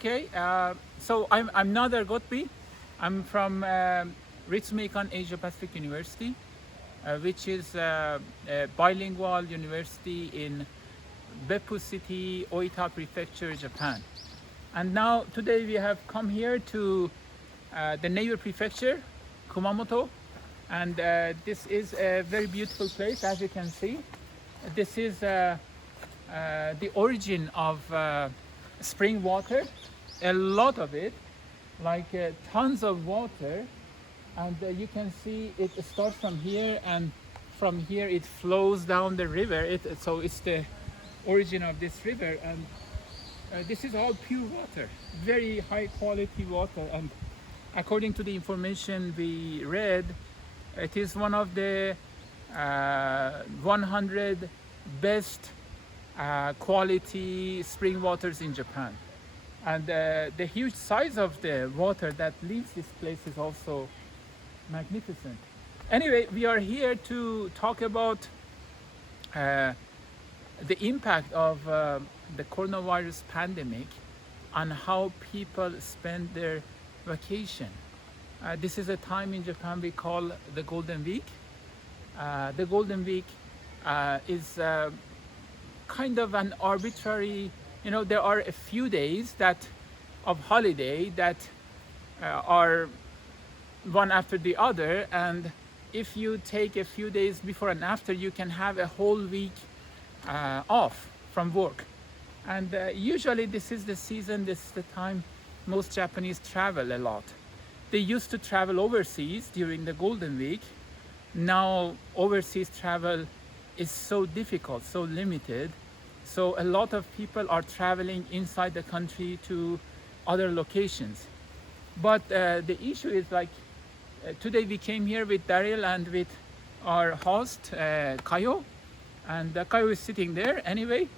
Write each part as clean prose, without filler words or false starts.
Okay, so I'm not N.Ghotbi. I'm from Ritsumeikan Asia Pacific University, which is a bilingual university in Beppu City, Oita Prefecture, Japan. And now today we have come here to the neighbor prefecture, Kumamoto, and this is a very beautiful place, as you can see. This is the origin of spring water, a lot of it, like tons of water, and you can see it starts from here, and from here it flows down the river. So it's the origin of this river, and this is all pure water, very high quality water, and according to the information we read, it is one of the 100 best quality spring waters in Japan. And the huge size of the water that leaves this place is also magnificent. Anyway, we are here to talk about the impact of the coronavirus pandemic on how people spend their vacation. This is a time in Japan we call the Golden Week. The Golden Week is kind of an arbitrary, there are a few days of holiday that are one after the other, and if you take a few days before and after, you can have a whole week off from work. And usually this is the season, this is the time most Japanese travel a lot. They used to travel overseas during the Golden Week. Now overseas travel is so difficult, so limited. So a lot of people are traveling inside the country to other locations. But the issue is today we came here with Daryl and with our host, Kayo. And Kayo is sitting there anyway.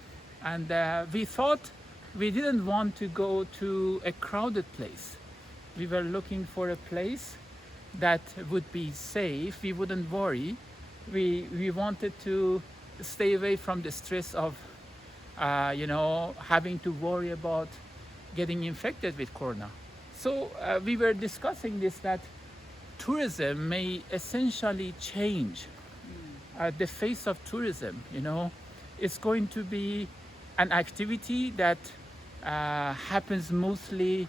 And we thought we didn't want to go to a crowded place. We were looking for a place that would be safe. We wouldn't worry. We wanted to stay away from the stress of having to worry about getting infected with corona. So we were discussing this, that tourism may essentially change the face of tourism. It's going to be an activity that happens mostly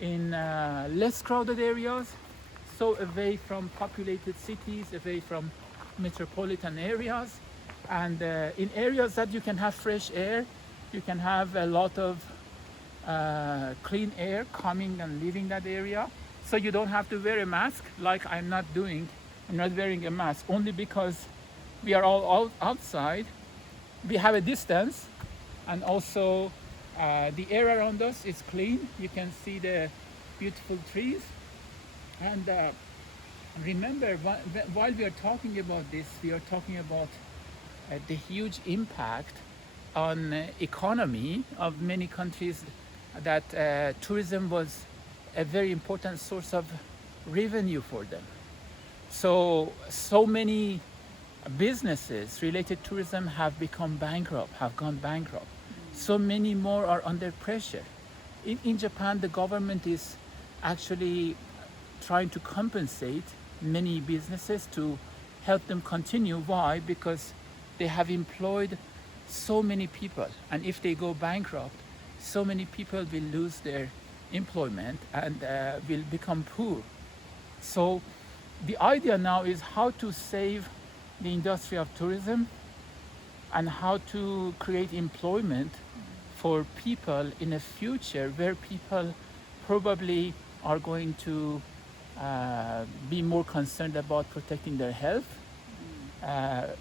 in less crowded areas, so away from populated cities, away from metropolitan areas, and in areas that you can have fresh air, you can have a lot of clean air coming and leaving that area. So you don't have to wear a mask, like I'm not doing. I'm not wearing a mask only because we are all outside. We have a distance, and also the air around us is clean. You can see the beautiful trees. And remember, while we are talking about this, we are talking about the huge impact on economy of many countries, that tourism was a very important source of revenue for them. So many businesses related to tourism have gone bankrupt. So many more are under pressure. In Japan, the government is actually trying to compensate many businesses to help them continue. Why? Because they have employed so many people, and if they go bankrupt, so many people will lose their employment and will become poor. So the idea now is how to save the industry of tourism and how to create employment for people in a future where people probably are going to be more concerned about protecting their health.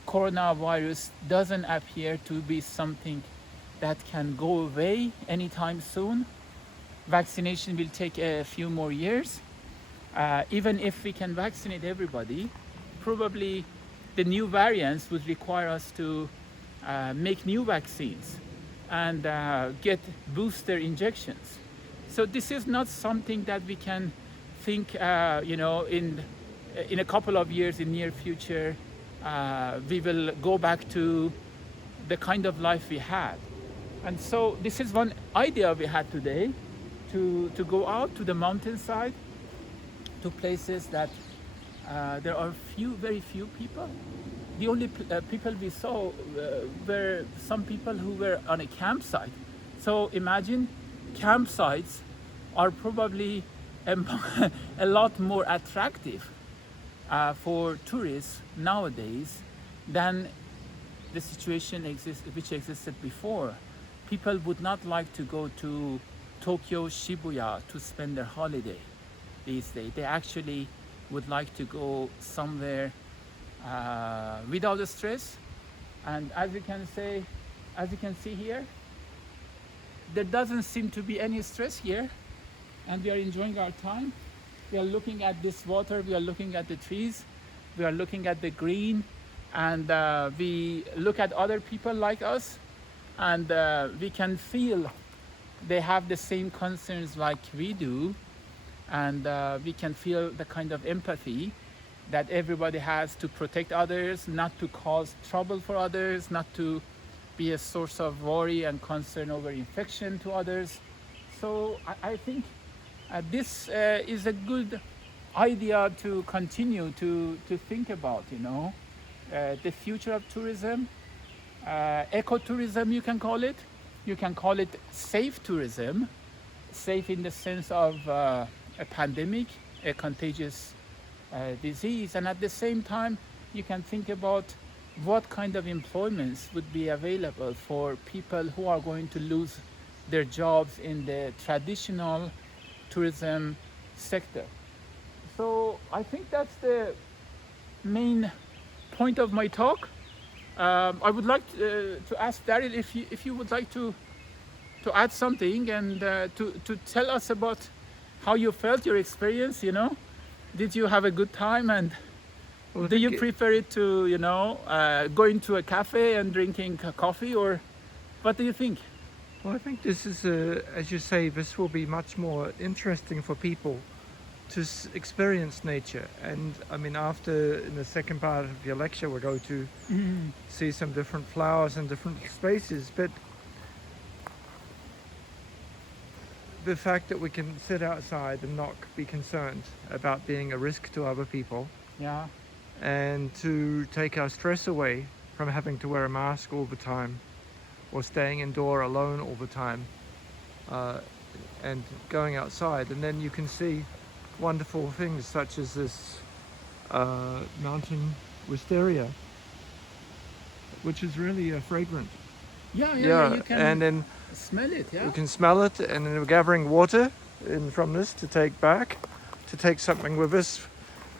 Coronavirus doesn't appear to be something that can go away anytime soon. Vaccination will take a few more years. Even if we can vaccinate everybody, probably the new variants would require us to make new vaccines and get booster injections. So this is not something that we can think, in a couple of years, in near future, we will go back to the kind of life we had. And so this is one idea we had today, to go out to the mountainside, to places that there are very few people. The only people we saw were some people who were on a campsite. So imagine campsites are probably a lot more attractive for tourists nowadays than the situation which existed before. People would not like to go to Tokyo, Shibuya to spend their holiday these days. They actually would like to go somewhere without the stress. And as you can see here, there doesn't seem to be any stress here, and we are enjoying our time. We are looking at this water, we are looking at the trees, we are looking at the green, and we look at other people like us, and we can feel they have the same concerns like we do, and we can feel the kind of empathy that everybody has to protect others, not to cause trouble for others, not to be a source of worry and concern over infection to others. So I think this is a good idea to continue to think about, the future of tourism, ecotourism you can call it. You can call it safe tourism, safe in the sense of a pandemic, a contagious disease, and at the same time you can think about what kind of employments would be available for people who are going to lose their jobs in the traditional tourism sector. So I think that's the main point of my talk. I would like to ask Daryl if you would like to add something and to tell us about how you felt, your experience. Did you have a good time, and do you prefer it to going to a cafe and drinking coffee, or what do you think? Well, I think this is, as you say, this will be much more interesting for people to experience nature. And I mean, in the second part of your lecture, we'll go to see some different flowers and different spaces. But the fact that we can sit outside and not be concerned about being a risk to other people, Yeah. and to take our stress away from having to wear a mask all the time, or staying indoor alone all the time, and going outside. And then you can see wonderful things such as this mountain wisteria, which is really fragrant. Yeah, you can and then smell it. you can smell it, and then we're gathering water from this to take something with us.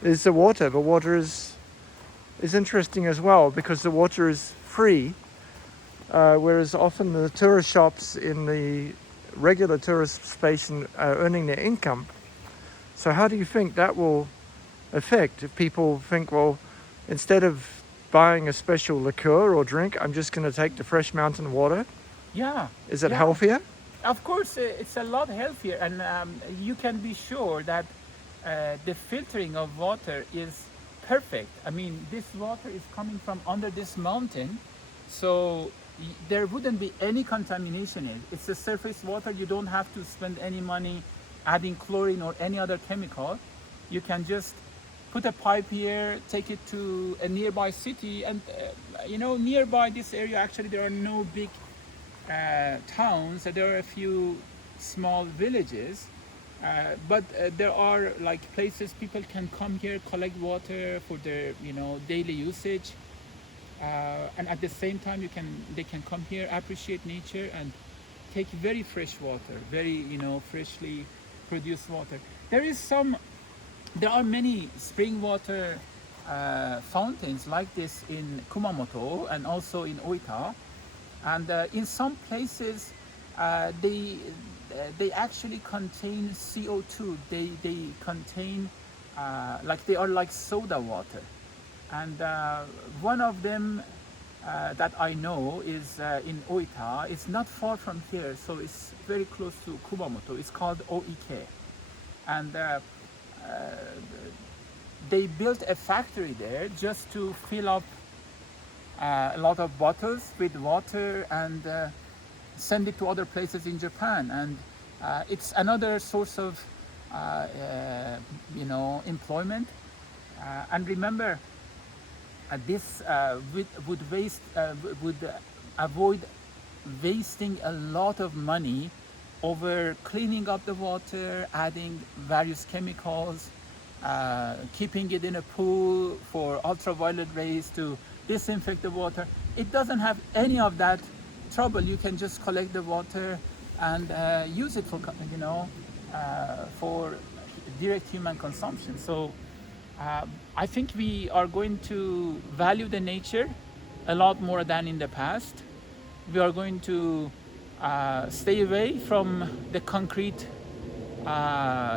Is the water. The water is interesting as well, because the water is free, whereas often the tourist shops in the regular tourist station are earning their income. So how do you think that will affect if people think, well, instead of buying a special liqueur or drink, I'm just going to take the fresh mountain water? Yeah. Is it healthier? Of course, it's a lot healthier, and you can be sure that the filtering of water is perfect. I mean, this water is coming from under this mountain, so there wouldn't be any contamination in it. It's a surface water. You don't have to spend any money adding chlorine or any other chemical. You can just put a pipe here, take it to a nearby city, and nearby this area, actually there are no big towns. There are a few small villages, but there are like places people can come here, collect water for their daily usage, and at the same time they can come here, appreciate nature, and take very fresh water, very freshly produced water. There are many spring water fountains like this in Kumamoto and also in Oita, and in some places they actually contain CO2. They contain they are like soda water, and one of them that I know is in Oita. It's not far from here, so it's very close to Kumamoto. It's called Oike, and they built a factory there just to fill up a lot of bottles with water and send it to other places in Japan. And It's another source of employment. And remember, this would avoid wasting a lot of money over cleaning up the water, adding various chemicals, keeping it in a pool for ultraviolet rays to disinfect the water. It doesn't have any of that trouble. You can just collect the water and use it for for direct human consumption. So I think we are going to value the nature a lot more than in the past. We are going to stay away from the concrete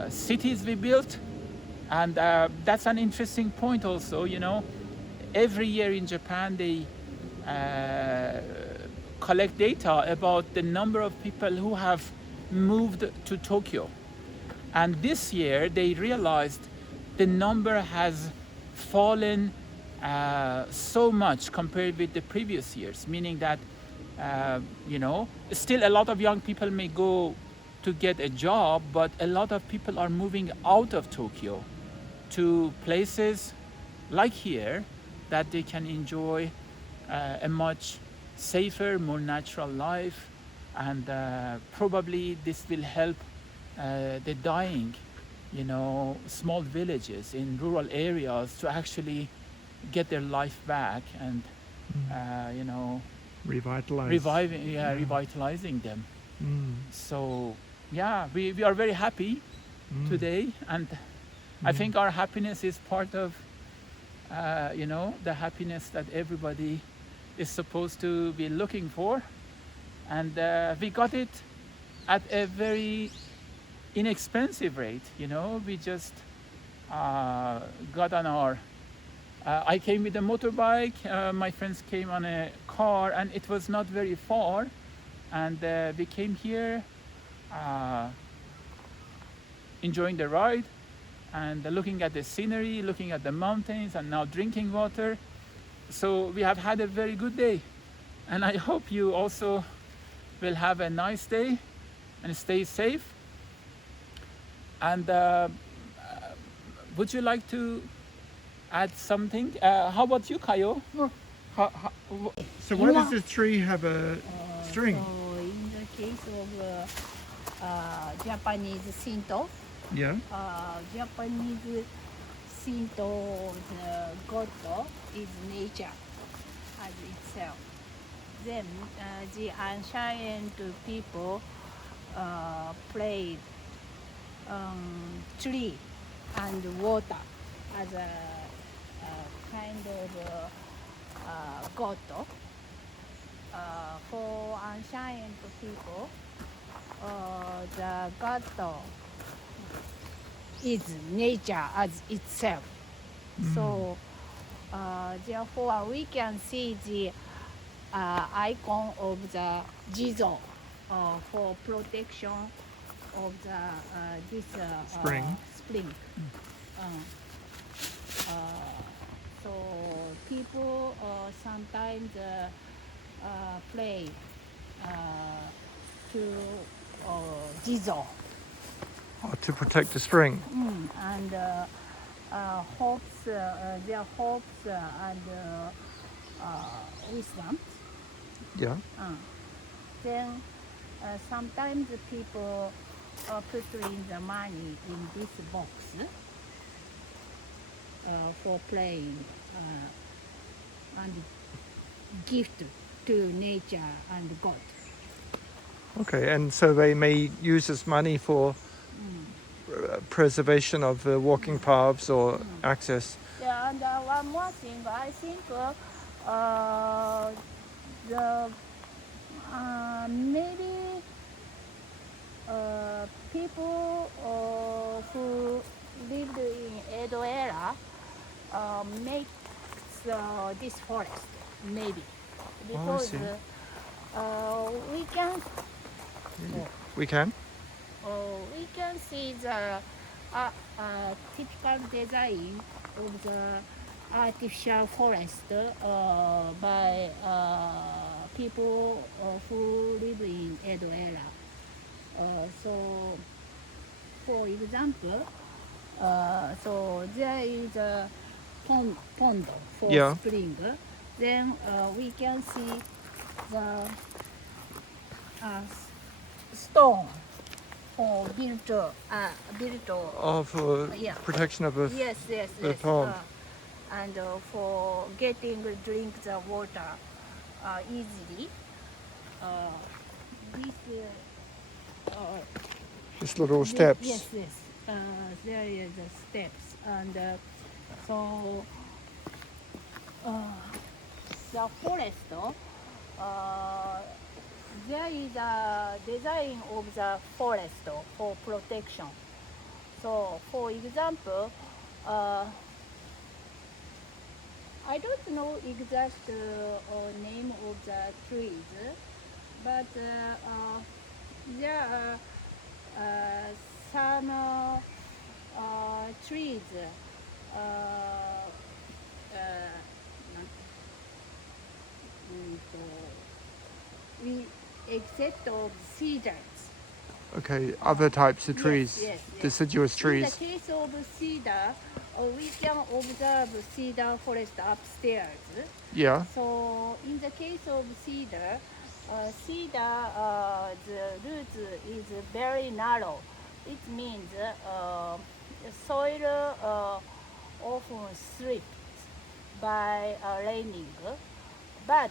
cities we built. And that's an interesting point also, every year in Japan they collect data about the number of people who have moved to Tokyo. And this year they realized the number has fallen so much compared with the previous years, meaning that still a lot of young people may go to get a job, but a lot of people are moving out of Tokyo to places like here that they can enjoy a much safer, more natural life. And probably this will help the dying, small villages in rural areas to actually get their life back and, revitalizing them. So, yeah, we are very happy today, and I think our happiness is part of, the happiness that everybody is supposed to be looking for. And we got it at a very inexpensive rate, we just got on our I came with a motorbike, my friends came on a car, and it was not very far, and we came here enjoying the ride and looking at the scenery, looking at the mountains, and now drinking water. So we have had a very good day, and I hope you also will have a nice day and stay safe. And would you like to add something? How about you, Kayo? So why does this tree have a string? So in the case of Japanese Shinto, Yeah. Japanese Shinto God is nature as itself. Then the ancient people played tree and water as a kind of god. For ancient people, the god is nature as itself. So therefore we can see the icon of the Jizo for protection of the this spring. So people sometimes play to Jizo. To protect the spring. And hopes, their hopes and wisdom. Yeah. Then sometimes people put in the money in this box for playing and gift to nature and God. Okay, and so they may use this money for preservation of the walking paths or access. Yeah, and one more thing, I think the maybe people who lived in Edo era make this forest, maybe, because we can We can? we can see the typical design of the artificial forest by people who live in Edo era. So, for example, so there is a pond for Yeah. spring. Then we can see the stone for built. For Yeah. protection of the Yes. the pond. And for getting drink the water easily. This Just little steps. Yes. There is the steps, and so the forest. There is a design of the forest for protection. So, for example, I don't know exact name of the trees, but there are some trees. Uh, we except of cedars. Okay, other types of trees, Yes. deciduous In trees. the case of cedar, we can observe cedar forest upstairs. Yeah. So in the case of cedar, the roots is very narrow. It means soil often slips by raining. But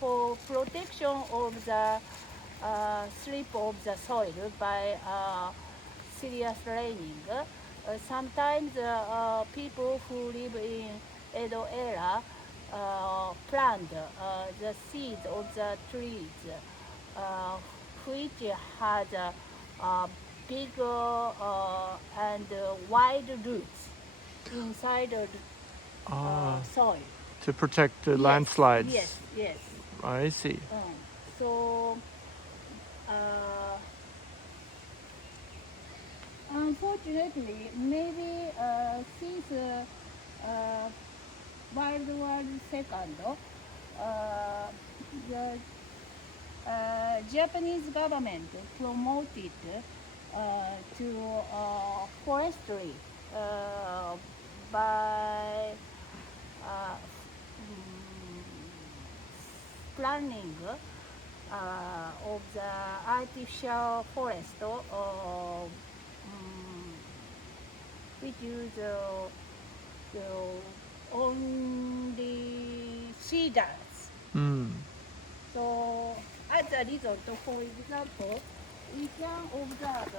for protection of the slip of the soil by serious raining, sometimes people who live in Edo area plant the seeds of the trees, which has big and wide roots inside of soil. To protect the landslides. Yes. I see. So, unfortunately, maybe since World War II, the Japanese government promoted to forestry by planning of the artificial forest, which use only cedars. So, as a result, for example, we can observe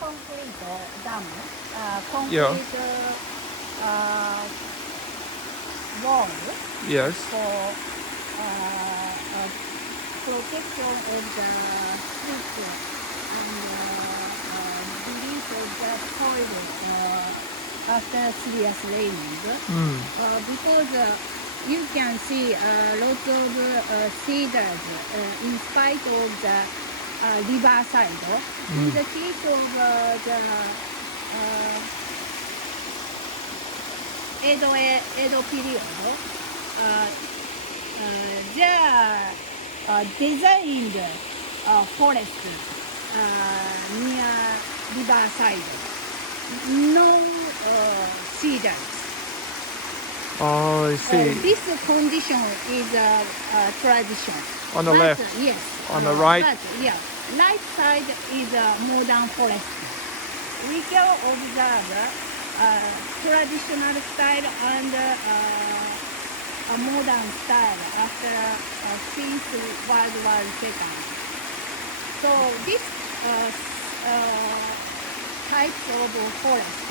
concrete dam, concrete wall Yes. for protection of the slip and release of the soil after serious raining. Because you can see lots of cedars in spite of the riverside. In the case of the Edo period, there are designed forest near riverside. No cedars. Oh, I see. This condition is a tradition. On the left. Yes. On the right. But, yeah, right side is a modern forest. We can observe traditional style and a modern style after since World War II. So this types of forest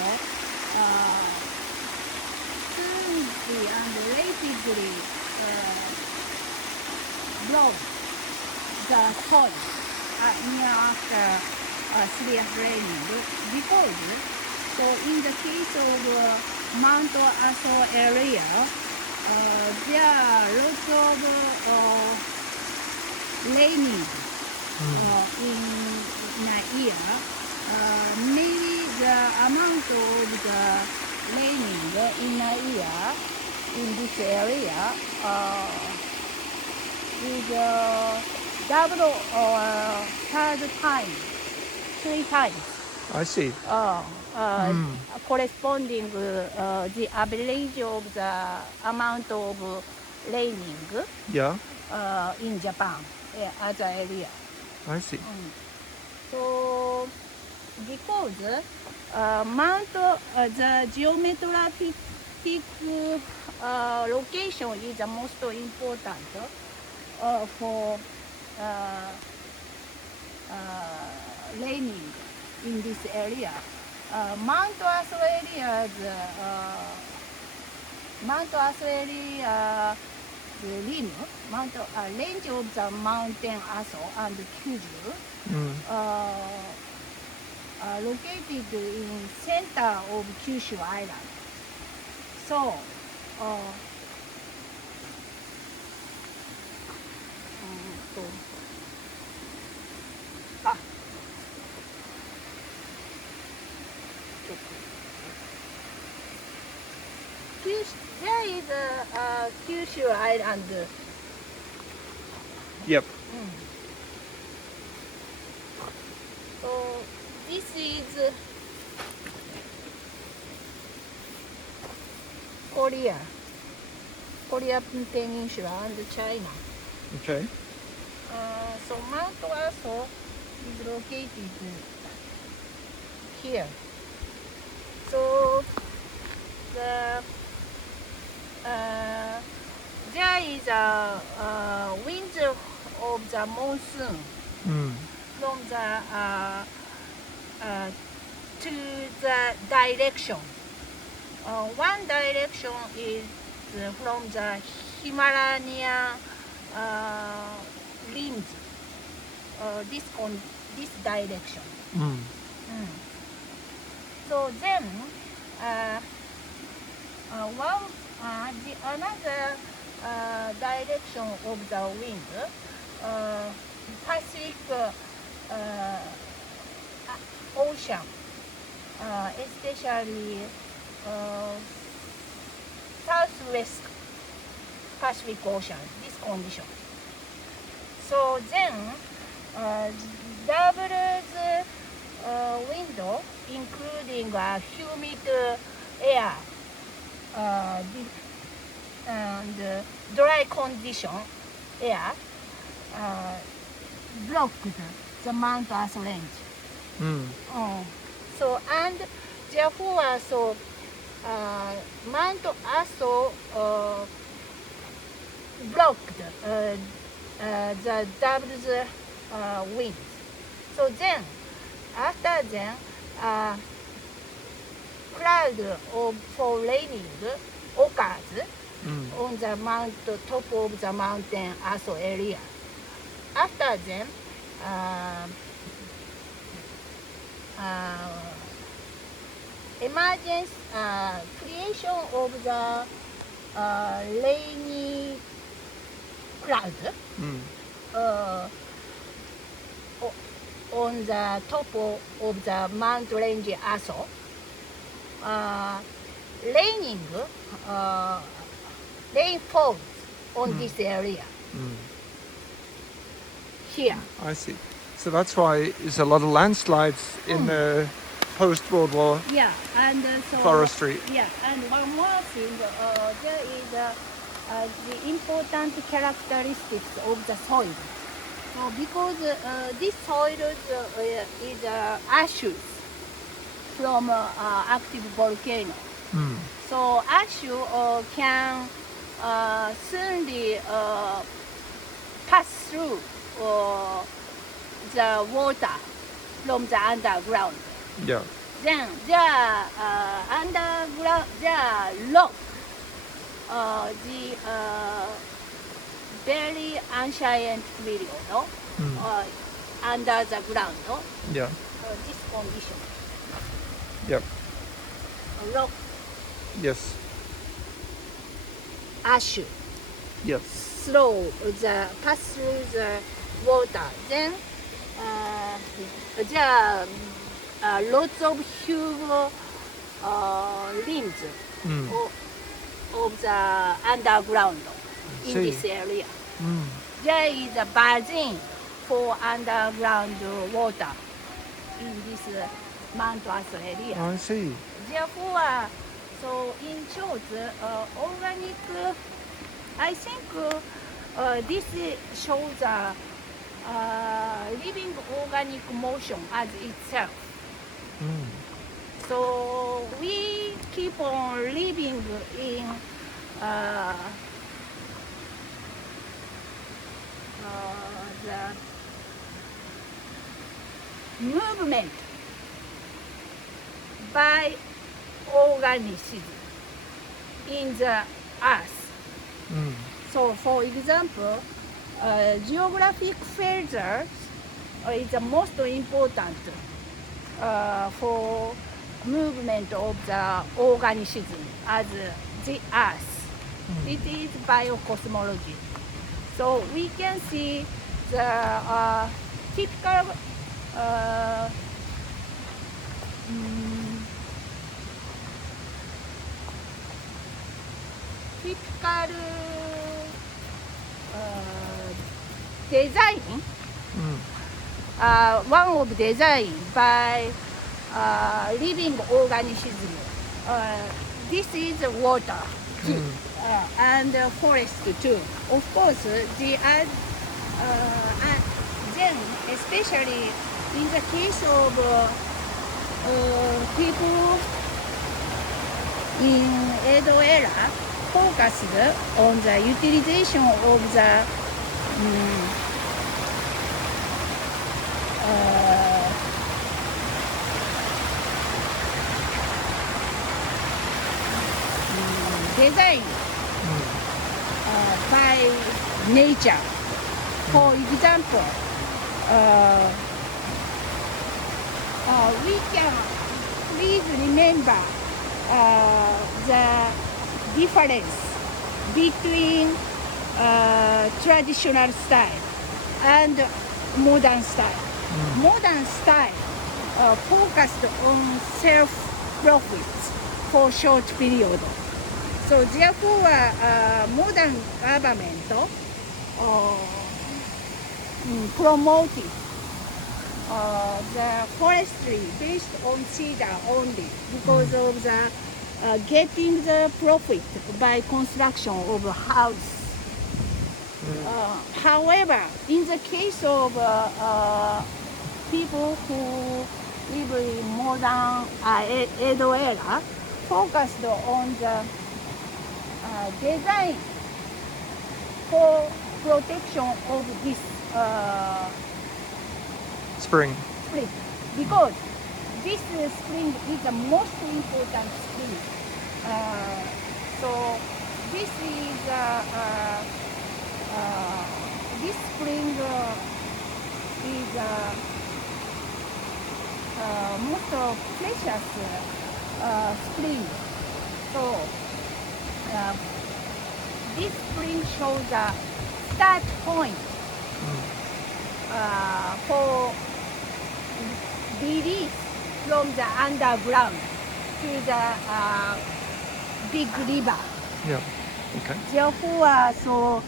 smoothly and rapidly blow the soil near after serious raining, because so in the case of Mount Aso area, there are lots of raining in a year. Maybe the amount of the raining in a year in this area is double or third time, 3 times. I see. Corresponding the average of the amount of raining Yeah, in Japan as an area. I see. So because the geometric location is the most important for raining in this area. Mount Australia rim, range of the mountain Aso and Kyushu located in center of Kyushu Island. So there is a Kyushu Island. Yep. So this is Korea Peninsula and China. Okay. So Mount Aso is located here. So there is a wind of the monsoon from the to the direction. One direction is from the Himalayan rims. This direction. So then, another direction of the wind, Pacific Ocean, especially southwest Pacific Ocean, this condition. So then, doubles window, including humid air and dry condition air, blocked the Mount Aso range. So and therefore, so Mount Aso blocked the doubles winds. So then, after then, cloud for raining occurs on the top of the mountain Aso area. After then, emergence creation of the rainy cloud on the top of the Mount Range Aso. Rain falls on this area. Here. I see. So that's why there's a lot of landslides in the post-World War And so forestry. And one more thing, there is the important characteristics of the soil. So because this soil is ashes from active volcano. So ash can soonly pass through the water from the underground. Yeah. Then there are underground, there are rock, the very ancient period, under the ground. Yeah. This condition. Yep. Rock, Yes. ash, Yes. slow the pass through the water. Then There are lots of huge limbs of the underground in see. this area. Mm. There is a basin for underground water in this Mount Aso area. I see. Therefore, so in short, organic, I think this shows a living organic motion as itself. Mm. So we keep on living in the movement by organism in the earth. Mm. So for example, geographic features is the most important for movement of the organism as the earth. It is biocosmology. So we can see the typical design, one of design by living organism. This is water too, and forest too. Of course, then especially in the case of people in Edo era, focused on the utilization of the design by nature. For example, we can please remember the difference between traditional style and modern style. Modern style focused on self-profits for short period. So therefore, modern government promoted the forestry based on cedar only because of the getting the profit by construction of a house. However, in the case of people who live in modern Edo era, focused on the design for protection of this Spring. spring, because this spring is the most important spring. So this is this spring is most precious spring. So this spring shows a start point for release from the underground to the big river. Yeah. Okay. Therefore, so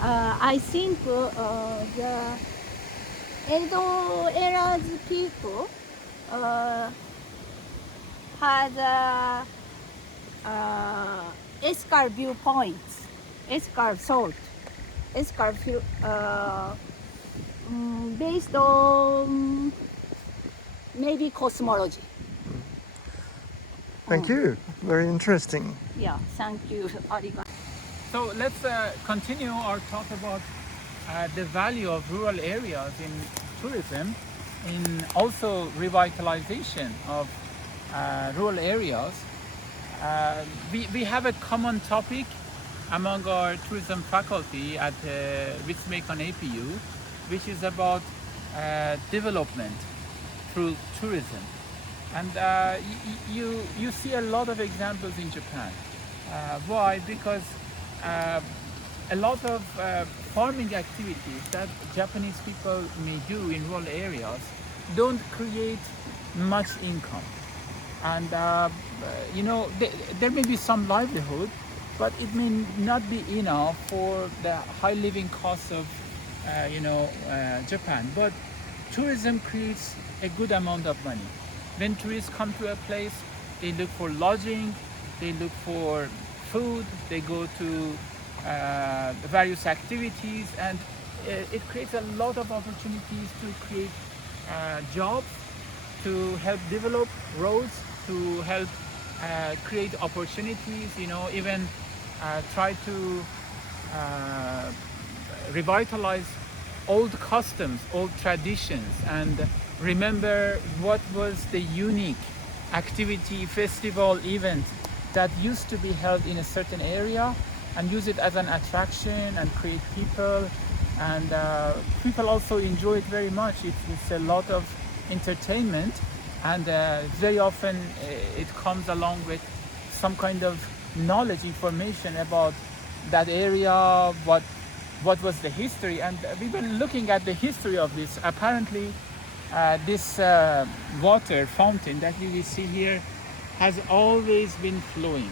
I think the Edo era's people had escar viewpoints, escar thought, escar based on maybe cosmology. Thank you. Very interesting. Yeah, thank you. Arigato. So let's continue our talk about the value of rural areas in tourism, in also revitalization of rural areas. We have a common topic among our tourism faculty at Shiitake APU, which is about development through tourism. And you see a lot of examples in Japan. Why? Because a lot of farming activities that Japanese people may do in rural areas don't create much income. And there may be some livelihood, but it may not be enough for the high living costs of Japan. But tourism creates a good amount of money. When tourists come to a place, they look for lodging, they look for food, they go to various activities, and it creates a lot of opportunities to create jobs, to help develop roads, to help create opportunities, even try to revitalize old customs, old traditions, and remember what was the unique activity, festival, event that used to be held in a certain area, and use it as an attraction and create people. And people also enjoy it very much. It's a lot of entertainment, and very often it comes along with some kind of knowledge, information about that area, what was the history. And we've been looking at the history of this. Apparently this water fountain that you will see here has always been flowing.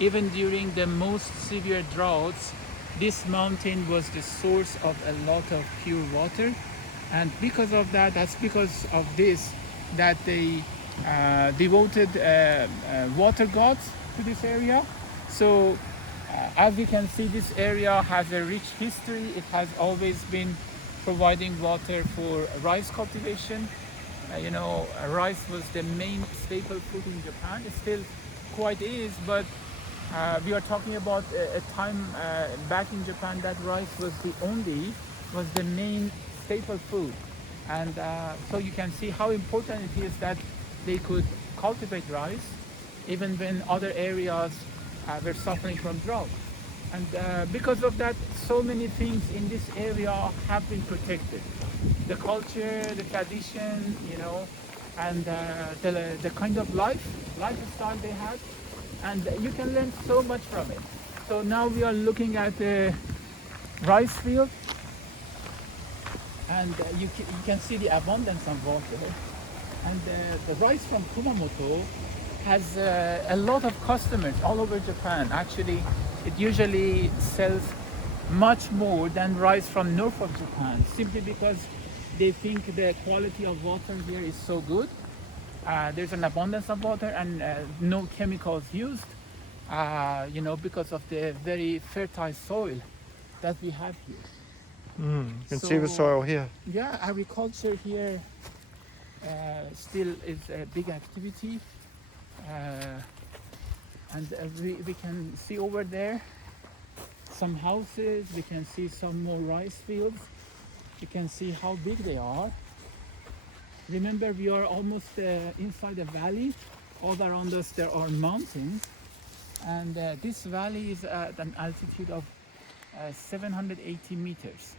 Even during the most severe droughts, this mountain was the source of a lot of pure water. And because of that, that's because of this, that they devoted water gods to this area. So as we can see, this area has a rich history. It has always been providing water for rice cultivation. Rice was the main staple food in Japan. It still quite is, but we are talking about a time back in Japan that rice was the main staple food. And so you can see how important it is that they could cultivate rice even when other areas were suffering from drought. And because of that, so many things in this area have been protected. The culture, the tradition, and the kind of lifestyle they had. And you can learn so much from it. So now we are looking at the rice field, and you can see the abundance of water. And the rice from Kumamoto has a lot of customers all over Japan. Actually, it usually sells much more than rice from north of Japan, simply because they think the quality of water here is so good. There's an abundance of water and no chemicals used, because of the very fertile soil that we have here. You can see the soil here. Yeah, agriculture here still is a big activity. And we can see over there some houses, we can see some more rice fields, you can see how big they are. Remember, we are almost inside a valley. All around us there are mountains, and this valley is at an altitude of 780 meters.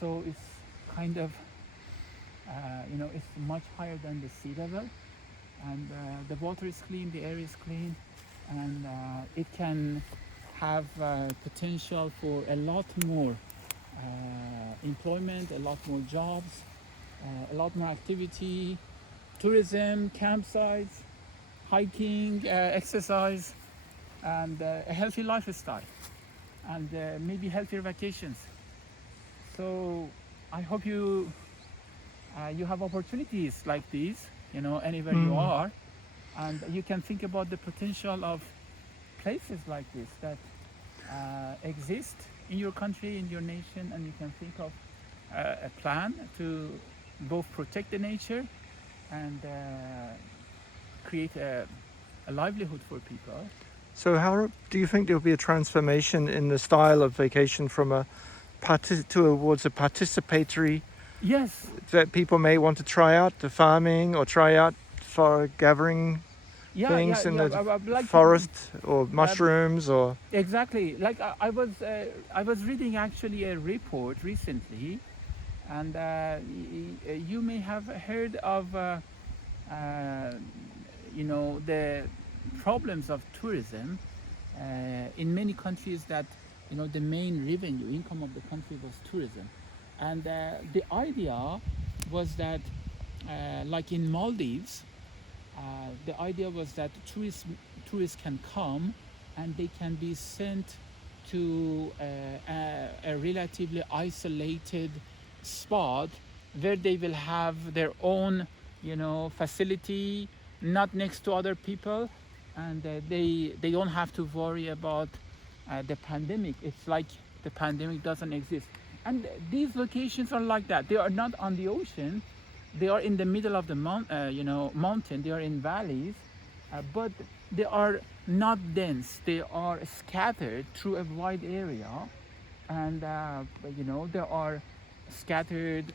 So it's kind of, it's much higher than the sea level, and the water is clean, the air is clean, and it can have potential for a lot more employment, a lot more jobs, a lot more activity, tourism, campsites, hiking, exercise, and a healthy lifestyle, and maybe healthier vacations. So I hope you have opportunities like these, anywhere you are, and you can think about the potential of places like this that exist in your country, in your nation, and you can think of a plan to both protect the nature and create a livelihood for people. So how do you think there will be a transformation in the style of vacation from towards a participatory? Yes. That people may want to try out the farming or try out for gathering things in the forest or mushrooms or. Exactly. Like I was reading actually a report recently, and you may have heard of the problems of tourism in many countries, that the main revenue income of the country was tourism. And the idea was that, like in Maldives, the idea was that tourists can come and they can be sent to a relatively isolated spot where they will have their own, facility, not next to other people, and they don't have to worry about the pandemic. It's like the pandemic doesn't exist. And these locations are like that. They are not on the ocean. They are in the middle of the mountain. They are in valleys, but they are not dense. They are scattered through a wide area, and there are scattered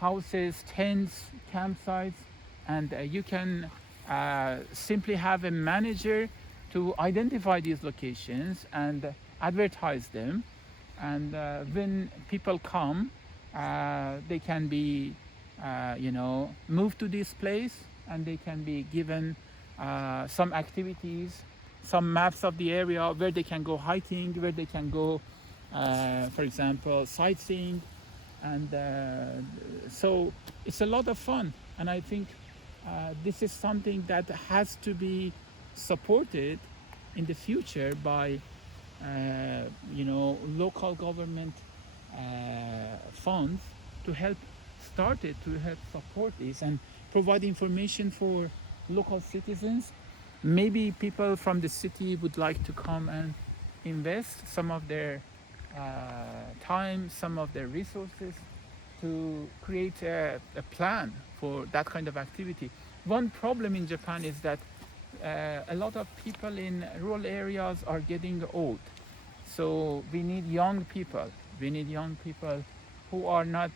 houses, tents, campsites, and you can simply have a manager to identify these locations and advertise them. And when people come, they can be moved to this place, and they can be given some activities, some maps of the area where they can go hiking, where they can go, for example, sightseeing. And so it's a lot of fun. And I think this is something that has to be supported in the future by local government funds to help start it, to help support this and provide information for local citizens. Maybe people from the city would like to come and invest some of their time, some of their resources to create a plan for that kind of activity. One problem in Japan is that a lot of people in rural areas are getting old. So we need young people. We need young people who are not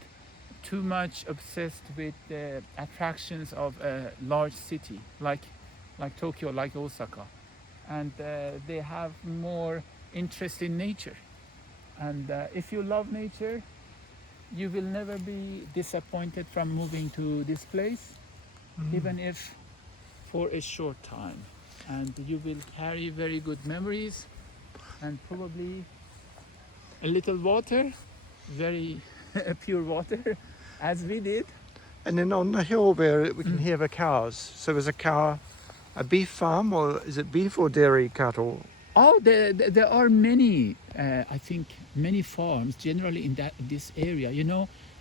too much obsessed with the attractions of a large city like Tokyo, like Osaka. And they have more interest in nature. And if you love nature, you will never be disappointed from moving to this place, even if for a short time. And you will carry very good memories and probably a little water, very pure water, as we did. And then on the hill there, we can hear the cows. So there's a beef farm, or is it beef or dairy cattle? Oh, there are many, I think, many farms generally in this area.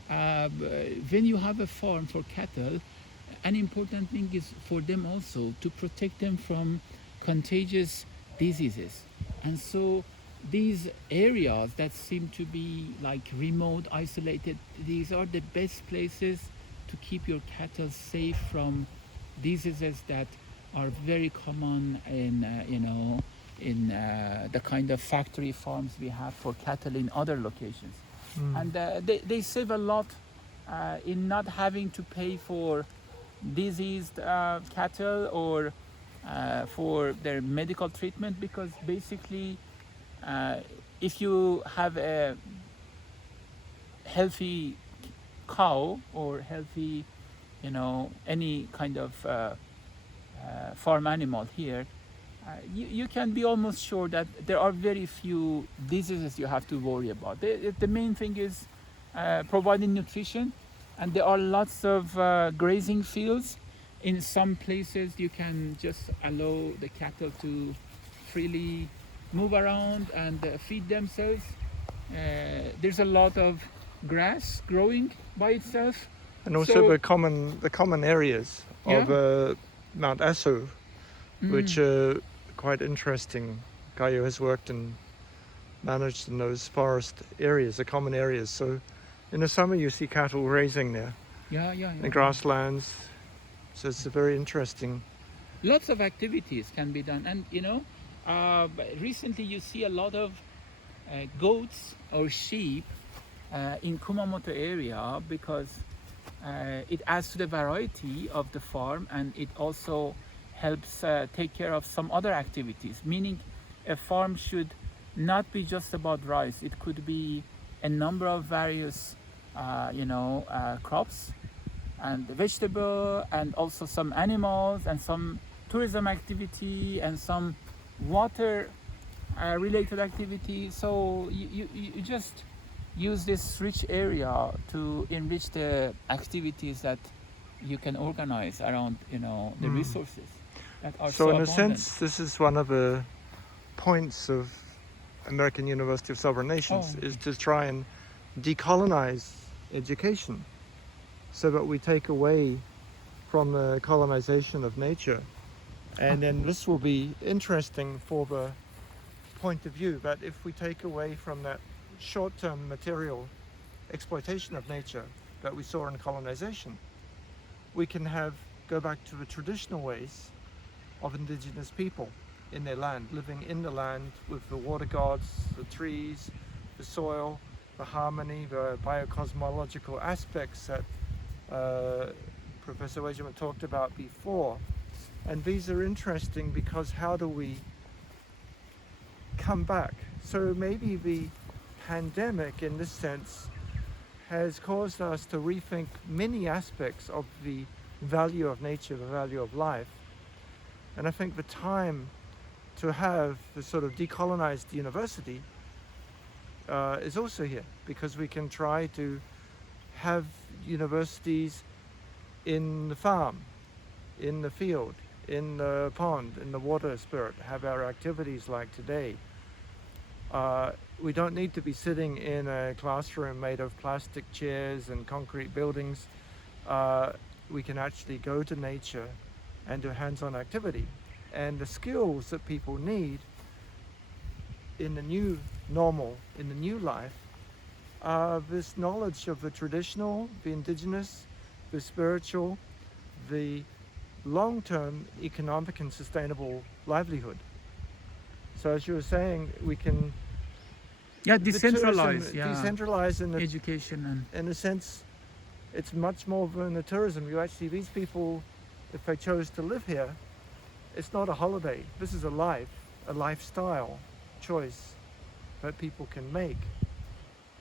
When you have a farm for cattle, an important thing is for them also to protect them from contagious diseases. And so these areas that seem to be like remote, isolated, these are the best places to keep your cattle safe from diseases that are very common in the kind of factory farms we have for cattle in other locations. And they save a lot in not having to pay for diseased cattle or for their medical treatment, because basically if you have a healthy cow or healthy, any kind of farm animal here, you can be almost sure that there are very few diseases you have to worry about. The main thing is providing nutrition, and there are lots of grazing fields. In some places you can just allow the cattle to freely move around and feed themselves. There's a lot of grass growing by itself. And also the common areas of Mount Aso, which are quite interesting. K.Uejima has worked and managed in those forest areas, the common areas. So in the summer you see cattle grazing there. In grasslands. So it's very interesting. Lots of activities can be done. And recently you see a lot of goats or sheep in Kumamoto area, because it adds to the variety of the farm, and it also helps take care of some other activities. Meaning a farm should not be just about rice. It could be a number of various crops and vegetable, and also some animals, and some tourism activity, and some water related activity. So you just use this rich area to enrich the activities that you can organize around, the resources that are So so in a abundant. sense, this is one of the points of American University of Sovereign Nations, Oh, is to try and decolonize education so that we take away from the colonization of nature. And then this will be interesting for the point of view that if we take away from that short-term material exploitation of nature that we saw in colonization, we can go back to the traditional ways of indigenous people in their land, living in the land with the water gods, the trees, the soil, the harmony, the biocosmological aspects that Professor Uejima talked about before. And these are interesting because how do we come back? So maybe the pandemic, in this sense, has caused us to rethink many aspects of the value of nature, the value of life. And I think the time to have the sort of decolonized university is also here, because we can try to have universities in the farm, in the field, in the pond, in the water spirit, have our activities like today. We don't need to be sitting in a classroom made of plastic chairs and concrete buildings. We can actually go to nature and do hands-on activity. And the skills that people need in the new normal, in the new life, are this knowledge of the traditional, the indigenous, the spiritual, the long-term economic and sustainable livelihood. So as you were saying, we can decentralize, decentralize in education and in a sense. It's much more than the tourism. These people, if they chose to live here, it's not a holiday. This is a lifestyle choice that people can make.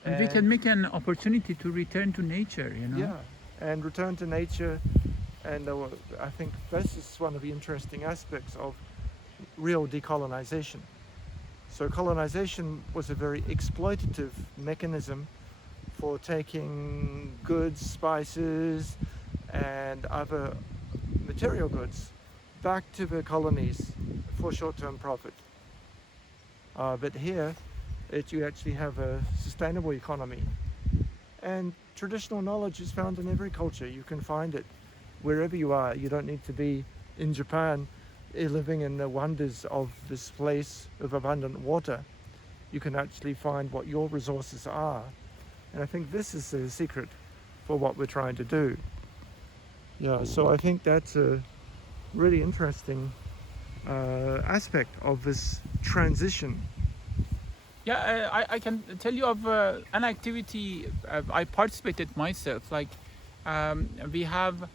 and we can make an opportunity to return to nature, Yeah, and return to nature. And I think this is one of the interesting aspects of real decolonization. So colonization was a very exploitative mechanism for taking goods, spices, and other material goods back to the colonies for short-term profit. But here, you actually have a sustainable economy. And traditional knowledge is found in every culture. You can find it wherever you are. You don't need to be in Japan living in the wonders of this place of abundant water. You can actually find what your resources are. And I think this is the secret for what we're trying to do. Yeah, so I think that's a really interesting aspect of this transition. Yeah, I can tell you of an activity I participated myself. Like we have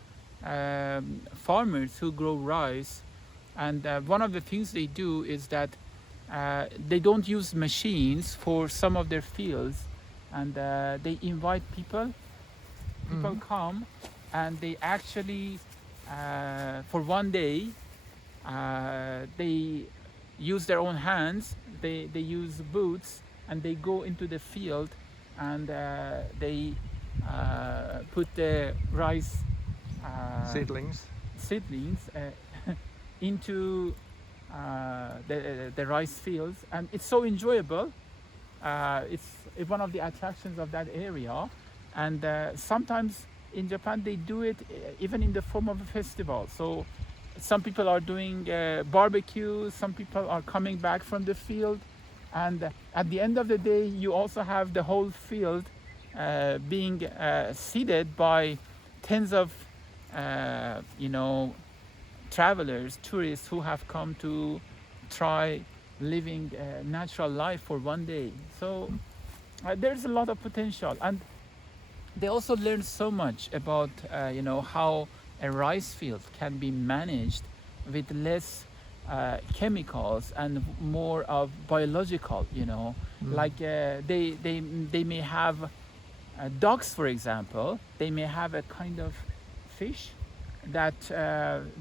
farmers who grow rice, and one of the things they do is that they don't use machines for some of their fields, and they invite people. People come, and they actually for one day they use their own hands. They use boots, and they go into the field, and they put the rice Seedlings. into the rice fields, and it's so enjoyable. It's one of the attractions of that area, and sometimes in Japan they do it even in the form of a festival. So some people are doing barbecue, some people are coming back from the field, and at the end of the day you also have the whole field being seeded by tens of travelers, tourists who have come to try living a natural life for one day. So there's a lot of potential, and they also learn so much about how a rice field can be managed with less chemicals and more of biological. Like they may have ducks, for example. They may have a kind of fish that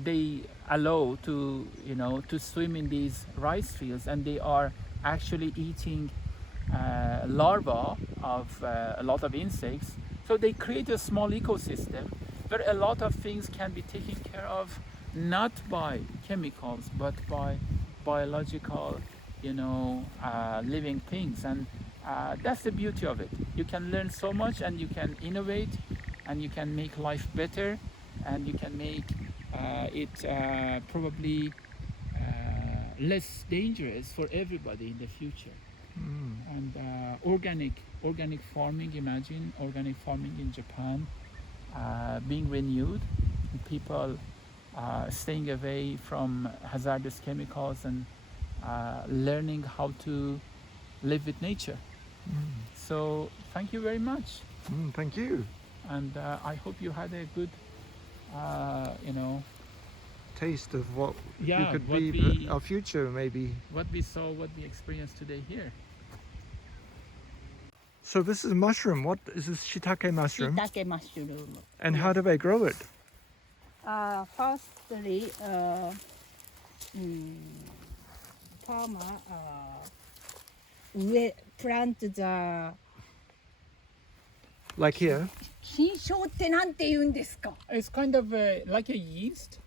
they allow to swim in these rice fields, and they are actually eating larvae of a lot of insects. So they create a small ecosystem where a lot of things can be taken care of, not by chemicals, but by biological, living things. And that's the beauty of it. You can learn so much, and you can innovate, and you can make life better, and you can make it probably less dangerous for everybody in the future. And organic farming, imagine organic farming in Japan being renewed, and people staying away from hazardous chemicals and learning how to live with nature. So thank you very much, Thank you. and I hope you had a good Taste of what Yeah, you could what be, we- our future maybe. what we saw, what we experienced today here. So this is a mushroom. What is this shiitake mushroom? Shiitake mushroom. And how do they grow it? Firstly, farmer plant the Like here? 菌床ってなんて言うんですか？ It's kind of like a yeast.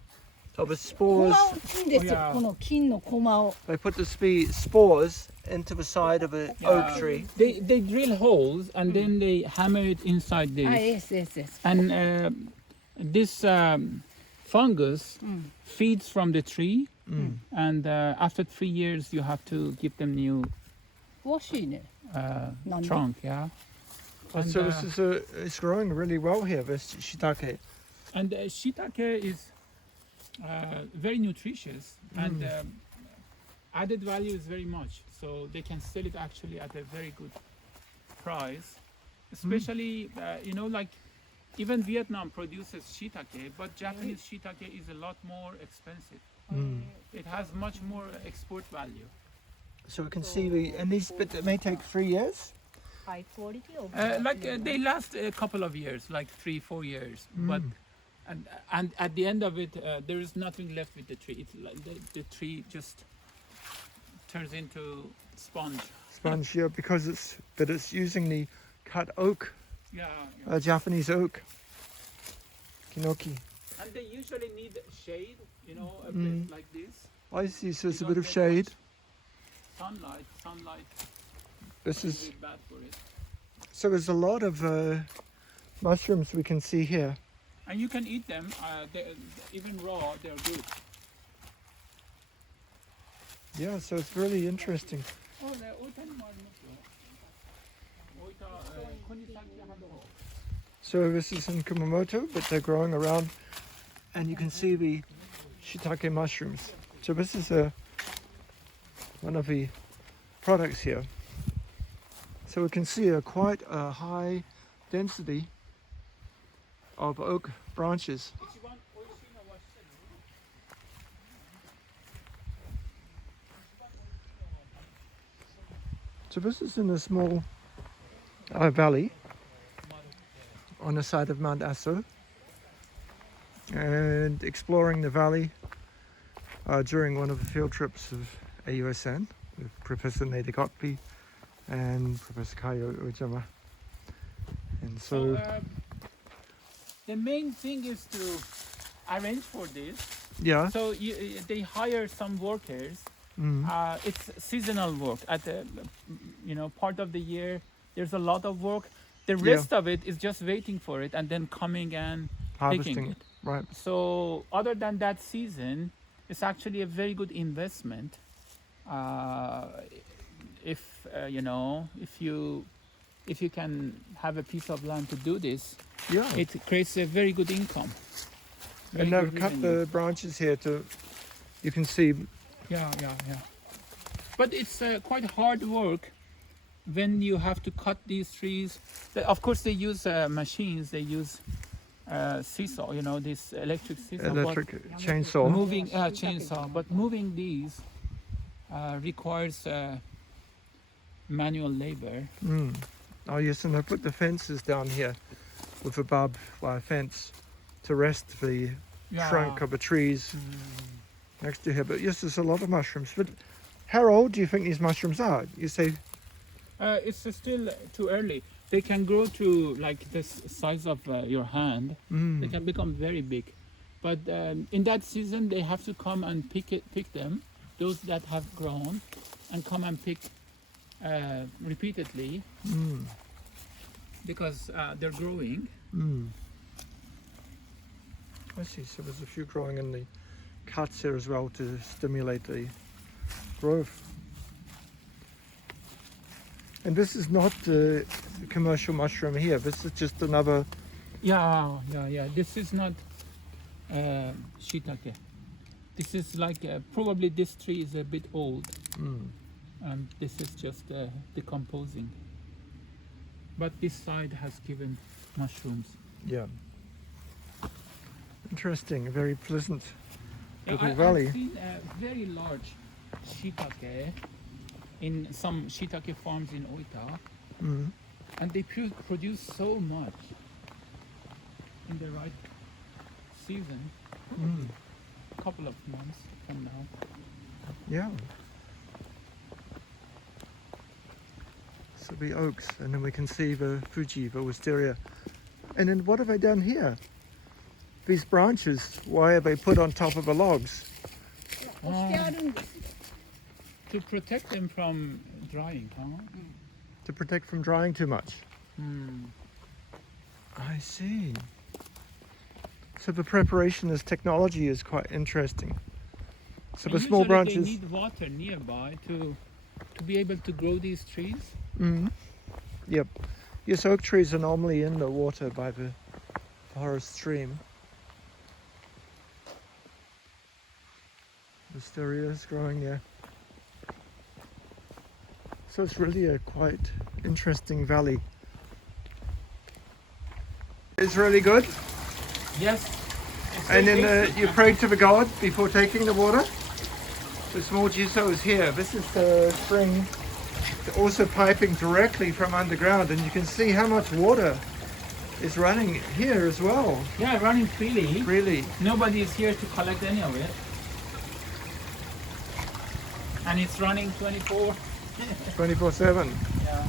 Oh, the コ spores. マを打つんですよ。 Oh, yeah. この菌のコマを。 They put the spores into the side of an oak tree. They drill holes and then they hammer it inside this. Yes, yes, yes. And this fungus feeds from the tree, and after 3 years you have to give them new 詳しいね。 なんで？ trunk, yeah. Oh, And, so this is it's growing really well here, this shiitake. And shiitake is very nutritious, and added value is very much. So they can sell it actually at a very good price, especially like even Vietnam produces shiitake, but Japanese shiitake is a lot more expensive. It has much more export value. So we can see and these, but it may take 3 years. High quality or They last a couple of years, like 3-4 years, but and at the end of it, there is nothing left with the tree. It's like the tree just turns into sponge. Sponge here because it's using the cut oak, Yeah. Japanese oak. Kinoki. And they usually need shade, a bit like this. I see, so it's a You bit don't of get shade. much sunlight This is is, bad for it. so there's a lot of mushrooms we can see here. And you can eat them, even raw, they're good. Yeah, so it's really interesting. So this is in Kumamoto, but they're growing around, and you can see the shiitake mushrooms. So this is one of the products here. So we can see quite a high density of oak branches. So this is in a small valley on the side of Mount Aso, and exploring the valley during one of the field trips of AUSN with Professor N.Ghotbi and Professor K.Uejima. And so, The main thing is to arrange for this. yeah, So they hire some workers. It's seasonal work. At the part of the year, there's a lot of work. The rest of it is just waiting for it and then coming and harvesting picking it, right. So other than that season, it's actually a very good investment. If you can have a piece of land to do this, Yeah, it creates a very good income. and Very they've good cut revenue. the branches here to, you can see, Yeah. But it's quite hard work when you have to cut these trees. Of course, they use machines. They use seesaw, this electric seesaw. electric But chainsaw. moving chainsaw, but moving these requires manual labor. Oh yes, and they put the fences down here with a barbed wire fence to rest the trunk of the trees next to here. But yes, there's a lot of mushrooms. But How old do you think these mushrooms are? You say, It's still too early. They can grow to like the size of your hand. They can become very big. But in that season, they have to come and pick them, those that have grown, and come and pick repeatedly because they're growing. I see. So there's a few growing in the cuts here as well to stimulate the growth. And this is not the commercial mushroom here. This is just another. Yeah. This is not shiitake. This is like probably this tree is a bit old, and this is just decomposing. But this side has given mushrooms. Yeah. Interesting. Very pleasant little I've valley. seen a very large shiitake in some shiitake farms in Oita, and they produce so much in the right season, a couple of months from now. Yeah. So the oaks, and then we can see the Fuji, the wisteria. And then what have they done here? These branches, why are they put on top of the logs? 押してあるんですよ。 To protect them from drying, huh? To protect from drying too much. Hmm. I see. So the preparation as technology is quite interesting. So the And small usually branches. They need water nearby to be able to grow these trees. Yep. Yes, oak trees are normally in the water by the forest stream. Wisteria is growing there. So it's really a quite interesting valley. It's really good. Yes. And then you prayed to the god before taking the water. The small jiso is here. This is the spring, also piping directly from underground, and you can see how much water is running here as well. Yeah, running freely. Really. Nobody is here to collect any of it. And it's running 24. 24/7. Yeah.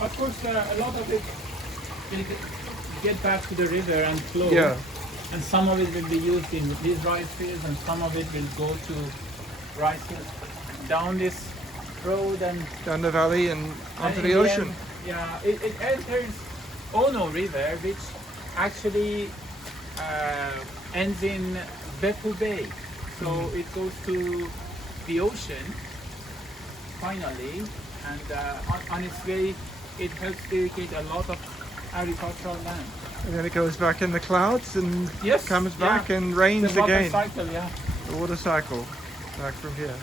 Of course, a lot of it will get back to the river and flow. Yeah. And some of it will be used in these rice fields, and some of it will go to rice fields down this road and Down the valley and onto in the ocean. end, yeah, it enters Ono River, which actually ends in Beppu Bay. So it goes to the ocean finally, and on its way, it helps irrigate a lot of agricultural land. And then it goes back in the clouds and Yes, comes yeah. back and rains The water again. cycle, yeah. The water cycle back from here.